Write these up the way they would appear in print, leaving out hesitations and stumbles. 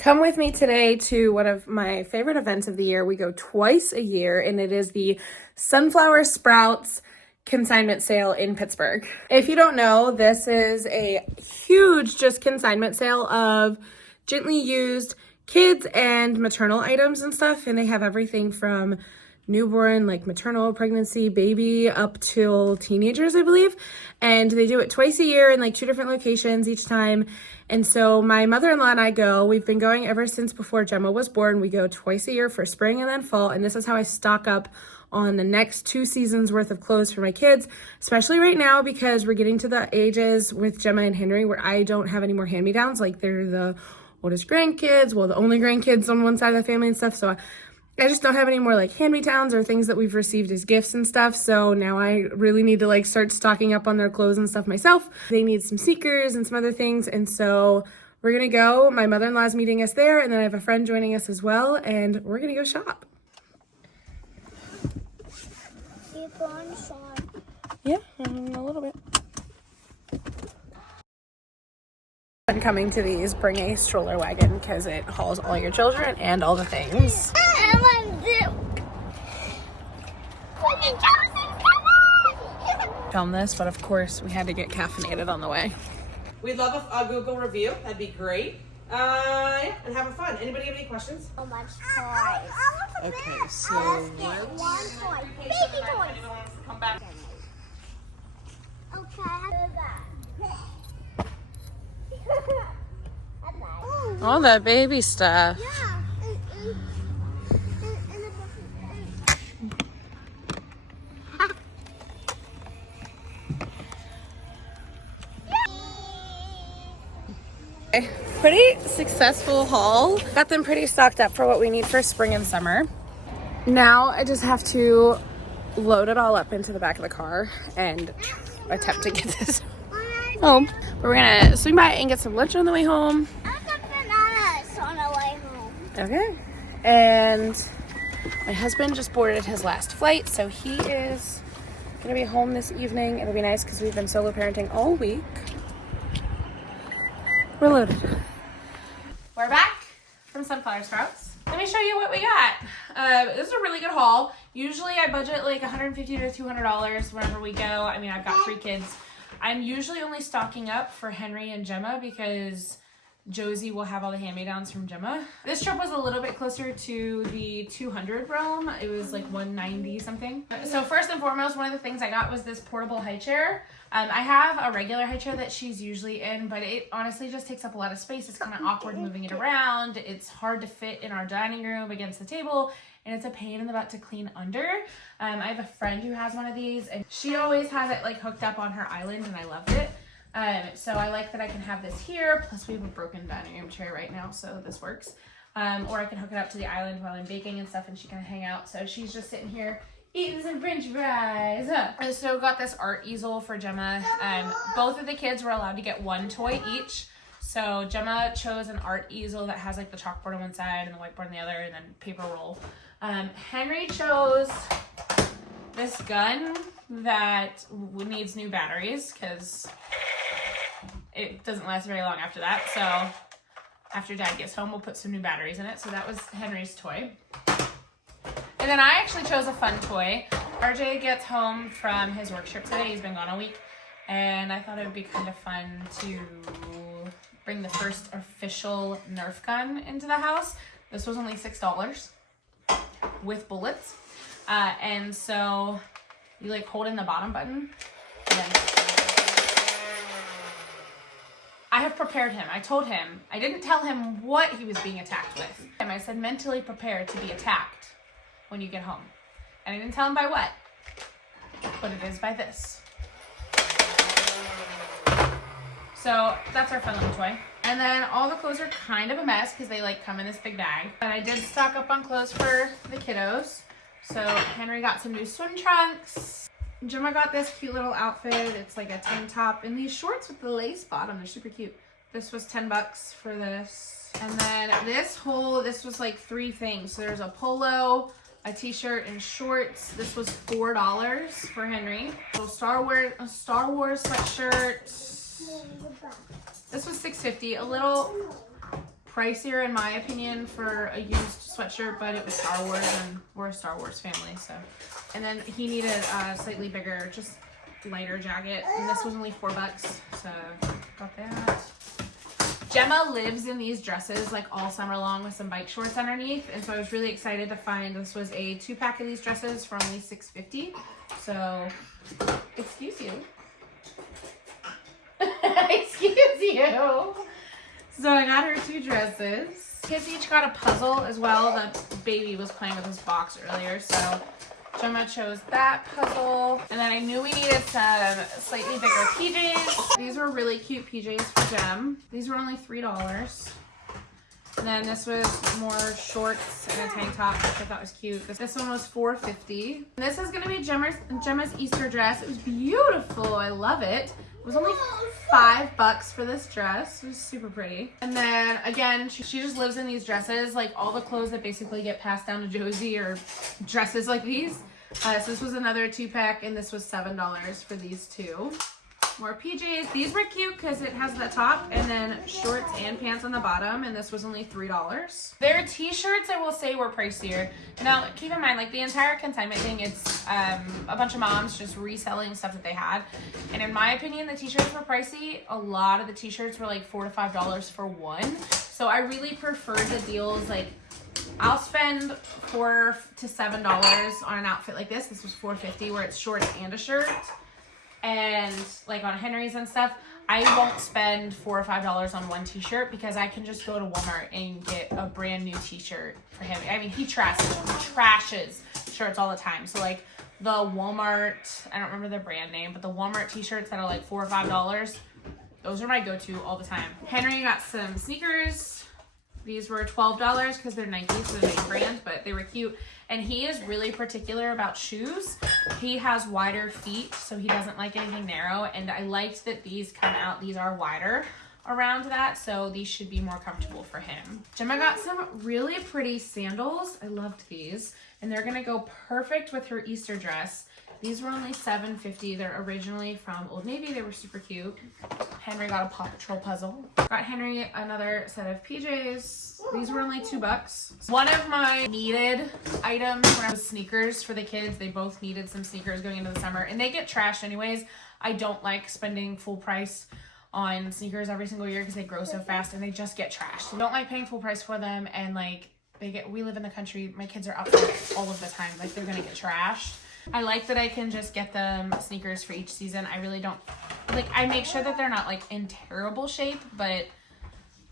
Come with me today to one of my favorite events of the year. We go twice a year, and it is the Sunflower Sprouts Consignment Sale in Pittsburgh. If you don't know, this is a huge just consignment sale of gently used kids and maternal items and stuff, and they have everything from newborn, like maternal, pregnancy, baby, up till teenagers, I believe. And they do it twice a year in like 2 different locations each time. And so my mother-in-law and I go. We've been going ever since before Jemma was born. We go twice a year for spring and then fall. And this is how I stock up on the next 2 seasons worth of clothes for my kids, especially right now because we're getting to the ages with Jemma and Henry where I don't have any more hand-me-downs. Like they're the oldest grandkids, well, the only grandkids on one side of the family and stuff. So I just don't have any more like hand-me-downs or things that we've received as gifts and stuff. So now I really need to like start stocking up on their clothes and stuff myself. They need some sneakers and some other things. And so we're going to go. My mother-in-law's meeting us there. And then I have a friend joining us as well. And we're going to go shop. Keep going shop. Yeah, a little bit. When coming to these, bring a stroller wagon because it hauls all your children and all the things. Film this, but of course we had to get caffeinated on the way. We'd love a Google review. That'd be great. Yeah, and having fun. Anybody have any questions? So much toys. Okay, so One toy. Baby toys. come back. Okay. All that baby stuff. Yeah. Pretty successful haul. Got them pretty stocked up for what we need for spring and summer. Now I just have to load it all up into the back of the car and attempt to get this home. We're gonna swing by and get some lunch on the way home. I got bananas on the way home. Okay. And my husband just boarded his last flight, so he is gonna be home this evening. It'll be nice because we've been solo parenting all week. We're loaded. We're back from Sunflower Sprouts. Let me show you what we got. This is a really good haul. Usually I budget like $150 to $200 whenever we go. I mean, I've got 3 kids. I'm usually only stocking up for Henry and Jemma because Josie will have all the hand-me-downs from Jemma. This trip was a little bit closer to the 200 realm. It was like 190 something. So first and foremost, one of the things I got was this portable high chair. I have a regular high chair that she's usually in, but it honestly just takes up a lot of space. It's kind of awkward moving it around. It's hard to fit in our dining room against the table, and it's a pain in the butt to clean under. I have a friend who has one of these, and she always has it like hooked up on her island, and I loved it. So I like that I can have this here, plus we have a broken dining room chair right now, so this works. Or I can hook it up to the island while I'm baking and stuff, and she can hang out. So she's just sitting here eating some french fries. I so got this art easel for Jemma. Both of the kids were allowed to get 1 toy each. So Jemma chose an art easel that has like the chalkboard on one side and the whiteboard on the other, and then paper roll. Henry chose this gun that needs new batteries because it doesn't last very long after that. So after Dad gets home, we'll put some new batteries in it. So that was Henry's toy. And then I actually chose a fun toy. RJ gets home from his work trip today. He's been gone a week. And I thought it would be kind of fun to bring the first official Nerf gun into the house. This was only $6 with bullets. And so you like hold in the bottom button. And then I have prepared him. I told him. I didn't tell him what he was being attacked with. And I said mentally prepared to be attacked when you get home. And I didn't tell him by what, but it is by this. So that's our fun little toy. And then all the clothes are kind of a mess because they like come in this big bag. But I did stock up on clothes for the kiddos. So Henry got some new swim trunks. Jemma got this cute little outfit. It's like a tank top and these shorts with the lace bottom. They're super cute. This was $10 for this. And then this was like 3 things. So there's a polo, a t-shirt, and shorts. This was $4 for Henry. So Star Wars sweatshirt. This was $6.50. A little pricier in my opinion for a used sweatshirt, but it was Star Wars and we're a Star Wars family, so. And then he needed a slightly bigger, just lighter jacket, and this was only $4, so got that. Jemma lives in these dresses like all summer long with some bike shorts underneath, and so I was really excited to find this was a 2-pack of these dresses for only $6.50. So, excuse you. Excuse you. So I got her 2 dresses. Kids each got a puzzle as well. The baby was playing with this box earlier, so Jemma chose that puzzle. And then I knew we needed some slightly bigger PJs. These were really cute PJs for Jem. These were only $3. And then this was more shorts and a tank top, which I thought was cute. This one was $4.50. This is gonna be Jemma's Easter dress. It was beautiful, I love it. It was only $5 for this dress. It was super pretty. And then again, she just lives in these dresses, like all the clothes that basically get passed down to Josie are dresses like these. So this was another 2-pack, and this was $7 for these 2. More PJs. These were cute because it has the top and then shorts and pants on the bottom, and this was only $3. Their t-shirts, I will say, were pricier. Now, keep in mind, like the entire consignment thing, it's a bunch of moms just reselling stuff that they had. And in my opinion, the t-shirts were pricey. A lot of the t-shirts were like $4 to $5 for one. So I really preferred the deals. Like, I'll spend $4 to $7 on an outfit like this. This was $4.50, where it's shorts and a shirt. And like on Henry's and stuff, I won't spend $4 or $5 on one t-shirt because I can just go to Walmart and get a brand new t-shirt for him. I mean, he trashes shirts all the time. So like the Walmart, I don't remember the brand name, but the Walmart t-shirts that are like $4 or $5, those are my go-to all the time. Henry got some sneakers. These were $12 because they're Nike, so they're name brand, but they were cute. And he is really particular about shoes. He has wider feet, so he doesn't like anything narrow. And I liked that these come out. These are wider around that, so these should be more comfortable for him. Jemma got some really pretty sandals. I loved these. And they're gonna go perfect with her Easter dress. These were only $7.50. They're originally from Old Navy. They were super cute. Henry got a Paw Patrol puzzle. Got Henry another set of PJs. These were only $2. One of my needed items when I was sneakers for the kids. They both needed some sneakers going into the summer, and they get trashed anyways. I don't like spending full price on sneakers every single year because they grow so fast and they just get trashed. I don't like paying full price for them, and like we live in the country. My kids are outside all of the time. Like, they're gonna get trashed. I like that I can just get them sneakers for each season. I really don't, like, I make sure that they're not like in terrible shape, but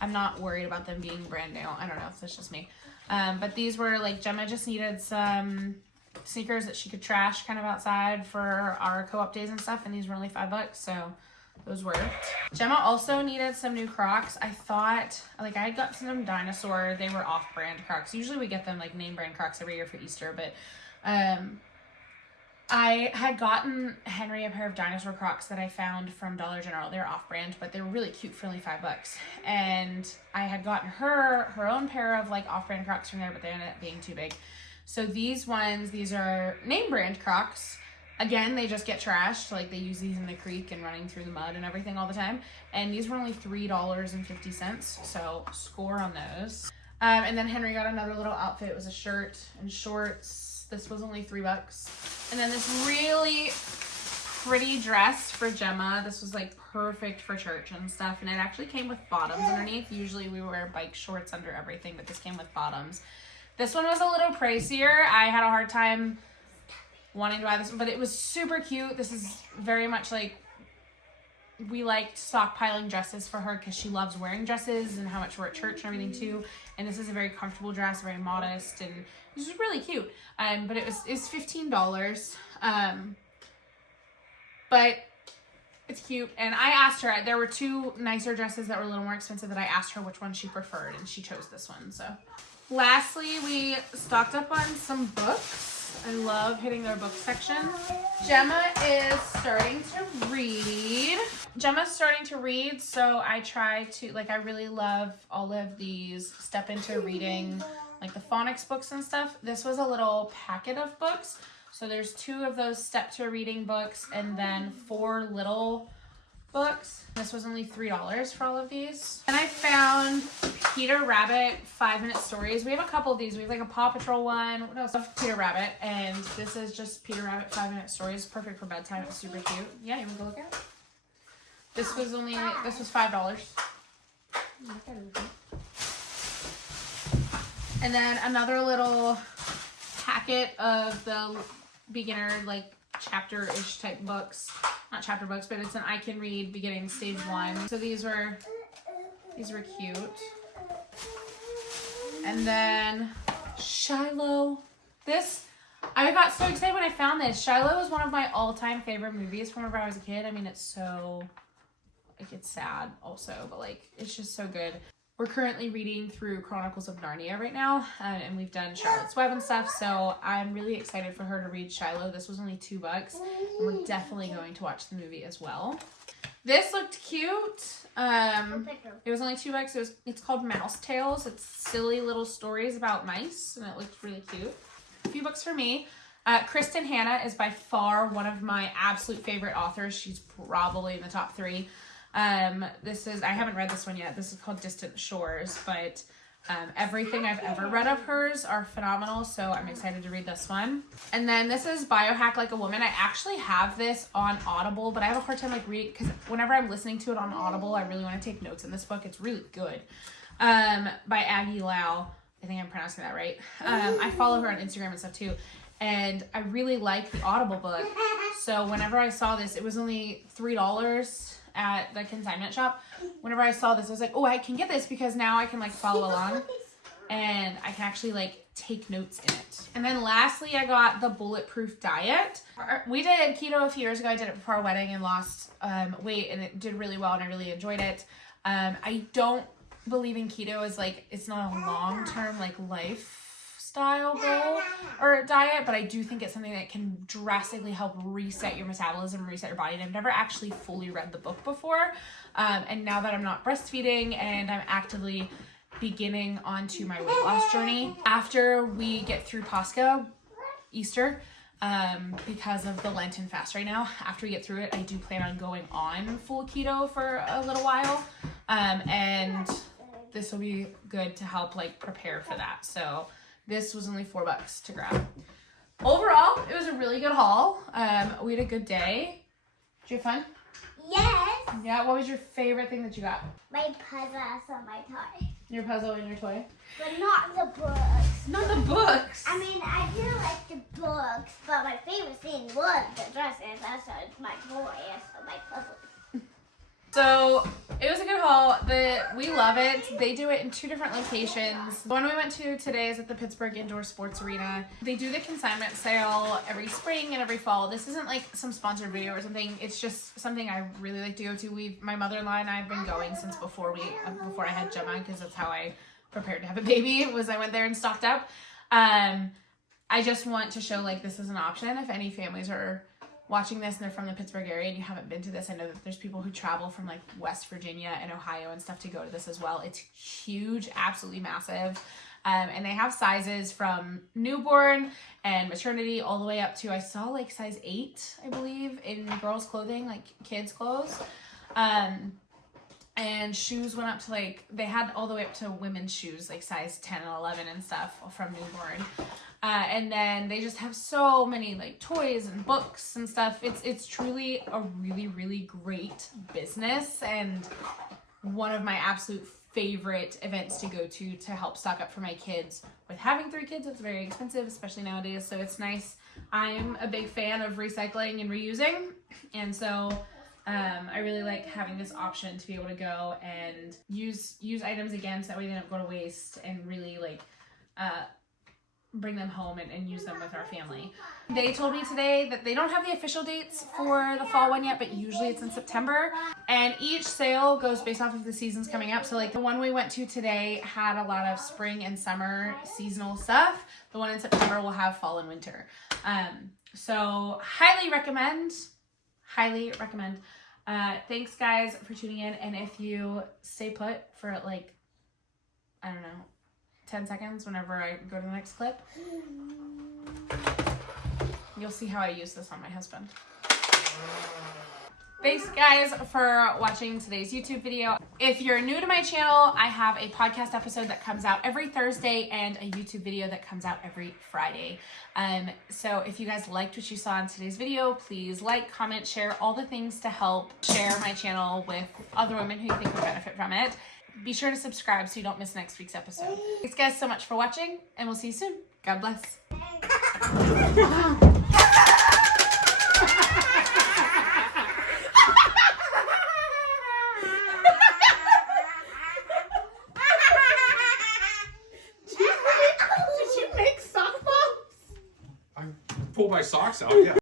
I'm not worried about them being brand new. I don't know if that's just me. But these were like, Jemma just needed some sneakers that she could trash kind of outside for our co-op days and stuff, and these were only $5, so those worked. Jemma also needed some new Crocs. I thought, like, I got some Dinosaur. They were off-brand Crocs. Usually we get them like name brand Crocs every year for Easter, but I had gotten Henry a pair of Dinosaur Crocs that I found from Dollar General. They're off-brand, but they were really cute for only $5. And I had gotten her own pair of like off-brand Crocs from there, but they ended up being too big. So these are name brand Crocs. Again, they just get trashed. Like, they use these in the creek and running through the mud and everything all the time. And these were only $3.50. So score on those. And then Henry got another little outfit. It was a shirt and shorts. This was only $3. And then this really pretty dress for Jemma. This was like perfect for church and stuff. And it actually came with bottoms underneath. Usually we wear bike shorts under everything, but this came with bottoms. This one was a little pricier. I had a hard time wanting to buy this one, but it was super cute. This is very much like, we liked stockpiling dresses for her because she loves wearing dresses and how much we're at church and everything too. And this is a very comfortable dress, very modest, and this was really cute. But it's $15. But it's cute. And I asked her, there were two nicer dresses that were a little more expensive that I asked her which one she preferred, and she chose this one. So lastly, we stocked up on some books. I love hitting their book section. Jemma is starting to read. Gemma's starting to read, so I try to, like, I really love all of these step into reading, like the phonics books and stuff. This was a little packet of books. So there's 2 of those step to reading books and then 4 little books. This was only $3 for all of these. And I found Peter Rabbit 5-minute stories. We have a couple of these. We have like a Paw Patrol one. What else? Peter Rabbit. And this is just Peter Rabbit 5-minute stories. Perfect for bedtime. It's super cute. Yeah, you want to go look at it? This was $5. And then another little packet of the beginner like chapter-ish type books. Not chapter books, but it's an I Can Read beginning stage 1. So these were cute. And then Shiloh. I got so excited when I found this. Shiloh was one of my all-time favorite movies from whenever I was a kid. I mean, it's so, like, it's sad also, but like, it's just so good. We're currently reading through Chronicles of Narnia right now, and we've done Charlotte's Web and stuff, so I'm really excited for her to read Shiloh. This was only $2, and we're definitely going to watch the movie as well. This looked cute. It was only $2. It's called Mouse Tales. It's silly little stories about mice, and it looked really cute. A few books for me. Kristen Hanna is by far one of my absolute favorite authors. She's probably in the top 3. I haven't read this one yet. This is called Distant Shores, but everything I've ever read of hers are phenomenal, so I'm excited to read this one. And then this is Biohack Like a Woman. I actually have this on Audible, but I have a hard time like reading, because whenever I'm listening to it on Audible, I really want to take notes in this book. It's really good. By Aggie Lau. I think I'm pronouncing that right. I follow her on Instagram and stuff too, and I really like the Audible book. So whenever I saw this, it was only $3 at the consignment shop. Whenever I saw this, I was like, oh, I can get this because now I can like follow along and I can actually like take notes in it. And then lastly, I got the Bulletproof Diet. We did keto a few years ago. I did it before our wedding and lost weight, and it did really well and I really enjoyed it. I don't believe in keto as like, it's not a long-term like lifestyle goal or diet, but I do think it's something that can drastically help reset your metabolism, reset your body. And I've never actually fully read the book before. And now that I'm not breastfeeding and I'm actively beginning onto my weight loss journey, after we get through Pascha, Easter, because of the Lenten fast right now, after we get through it, I do plan on going on full keto for a little while. And this will be good to help like prepare for that. So this was only $4 to grab. Overall, it was a really good haul. We had a good day. Did you have fun? Yes. Yeah, what was your favorite thing that you got? My puzzles and my toy. Your puzzle and your toy? But not the books. Not the books. I mean, I do like the books, but my favorite thing was the dresses. That's my toy, so my puzzles. So it was a good haul. We love it. They do it in 2 different locations. The one we went to today is at the Pittsburgh Indoor Sports Arena. They do the consignment sale every spring and every fall. This isn't like some sponsored video or something. It's just something I really like to go to. My mother-in-law and I have been going since before I had Jemma, because that's how I prepared to have a baby, was I went there and stocked up. I just want to show like this is an option if any families are watching this and they're from the Pittsburgh area and you haven't been to this. I know that there's people who travel from like West Virginia and Ohio and stuff to go to this as well. It's huge, absolutely massive. And they have sizes from newborn and maternity all the way up to, I saw like size 8, I believe, in girls' clothing, like kids' clothes. And shoes went up to like, they had all the way up to women's shoes, like size 10 and 11 and stuff from newborn. And then they just have so many like toys and books and stuff. It's truly a really, really great business and one of my absolute favorite events to go to help stock up for my kids. With having 3 kids, it's very expensive, especially nowadays. So it's nice. I'm a big fan of recycling and reusing. And so I really like having this option to be able to go and use items again, so that way they don't go to waste, and really like bring them home and use them with our family. They told me today that they don't have the official dates for the fall one yet, but usually it's in September. And each sale goes based off of the seasons coming up. So like the one we went to today had a lot of spring and summer seasonal stuff. The one in September will have fall and winter. So highly recommend. Thanks guys for tuning in. And if you stay put for like, I don't know, 10 seconds whenever I go to the next clip, you'll see how I use this on my husband. Thanks guys for watching today's YouTube video. If you're new to my channel, I have a podcast episode that comes out every Thursday and a YouTube video that comes out every Friday. So if you guys liked what you saw in today's video, please like, comment, share, all the things to help share my channel with other women who you think would benefit from it. Be sure to subscribe so you don't miss next week's episode. Thanks guys so much for watching, and we'll see you soon. God bless. Pull my socks out, yeah.